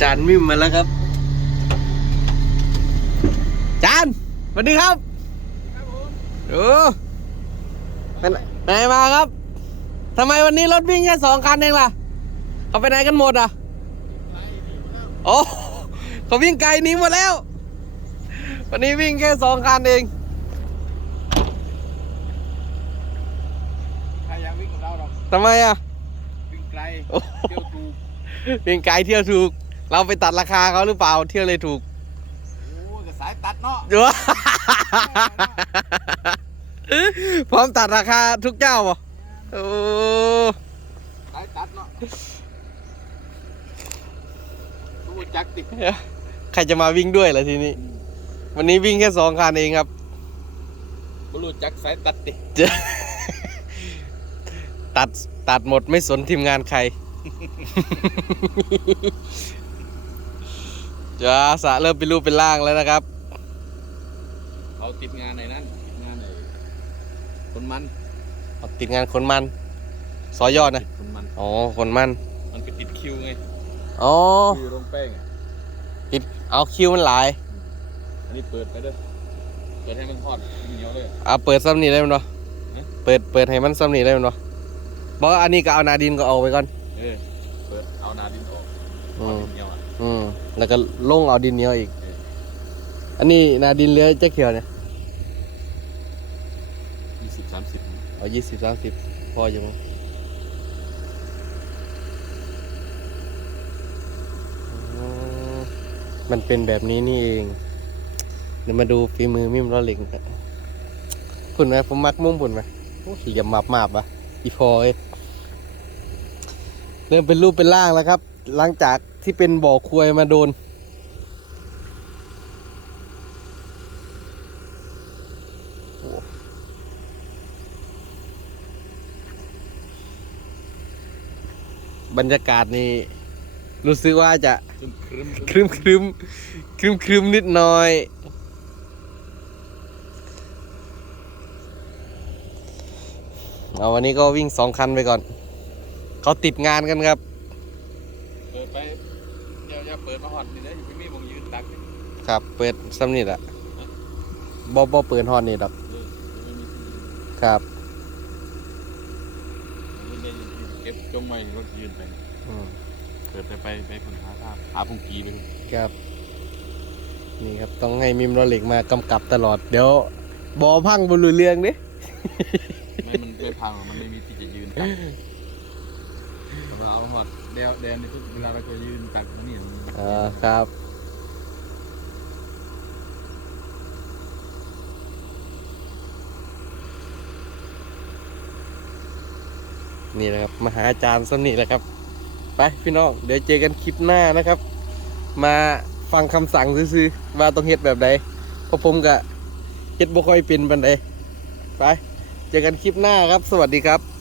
จานมิมมาแล้วครับ จานสวัสดีครับโอ้เป็นไหนมาครับทำไมวันนี้รถวิ่งแค่สองคันเองล่ะเขาไปไหนกันหมดอะโอ้เขาวิ่งไกลหนี้หมดแล้ว วันนี้วิ่งแค่สองคันเองใครอยากวิ่งกับเราหรอกทำไมอะวิ่งไกลโอ้เที่ยวถูกวิ่งไกลเที่ยวถูก เราไปตัดราคาเขาหรือเปล่าเที่ยวเลยถูกโอ้ยแต่สายตัดเนาะ เดี๋ยวพร้อมตัดราคาทุกเจ้าป่ะโอ้สายตัดเนาะรู้จักติใครจะมาวิ่งด้วยล่ะทีนี้ วันนี้วิ่งแค่สองคันเองครับรู้จักสายตัดติเจอตัดตัดหมดไม่สนทีมงานใคร จ้าสะเริ่มเป็นรูปเป็นร่างแล้วนะครับเขาติดงานในนั้นติดงานในคนมันติดงานคนมันสอยอดนะติดคนมันอ๋อคนมัน มันไปติดคิวไงอ๋อคิวลงแป้งอะติดเอาคิวมันหลาย อันนี้เปิดไปเด้อเปิดให้มันทอดเหนียวเลยเอาเปิดซ้ำนี่ได้มั้ยเนาะฮะเปิดเปิดให้มันซ้ำนี่ได้มั้ยเนาะบอกว่าอันนี้ก็เอานาดินก็เอาไปก่อนเออเปิดเอานาดินออกทอือดมเหนียวอะ อืมแล้วก็ลงเอาดินเหนียวอีกเอออันนี้นาดินเหลือจะเขียวเนี่ยยี่สิบสามสิบเอายี่สิบสามสิบพออยู่มั้งอ๋อมันเป็นแบบนี้นี่เอง เดี๋ยวมาดูฝีมือมิมล้อเหล็กนะพุ่นไหมผมมักมุ่งพุ่นไหมโอ้ขี่กับหมาบหมาบๆอะอีพอเอ้ยเริ่มเป็นรูปเป็นร่างแล้วครับ หลังจาก ที่เป็นบ่อควยมาโดน บรรยากาศนี่รู้สึกว่าจะครึมครึมครึมครึมครึมครึมนิดหน่อย เอาวันนี้ก็วิ่งสองคันไปก่อน เขาติดงานกันครับ เปิดไป เดี๋ยวอย่าเปิดมาหอดนี่นะอยู่ไม่มีวงยืนตักนี่ครับ เปิดซ้ำนี่แหละบอบอเปิดฮอนนี่ดอกเออไม่มีที่ยืนครับไม่ได้เก็บจงไว้รถยืนไป อืมเปิดไปไปไปคนหาท่าหาพุงกีไปคนครับ นี่ครับต้องให้มิมรอเหล็กมากำกับตลอด เดี๋ยวบอพังบนรุเรืองดิไม่มันไม่พังหรอกมันไม่มีที่จะยืนตัก แต่ว่าเอาหอดเดวแดนในทุกเวลาเราจะยืนตักนี่มันอ่าครับนี่แหละครับมหาอาจารย์สนี่แหละครับ ไปพี่น้องเดี๋ยวเจอกันคลิปหน้านะครับ มาฟังคำสั่งซื้อๆว่าต้องเฮ็ดแบบใดเพราะผมก็เฮ็ดบ่ค่อยเป็นปันใดไป เจอกันคลิปหน้าครับ สวัสดีครับ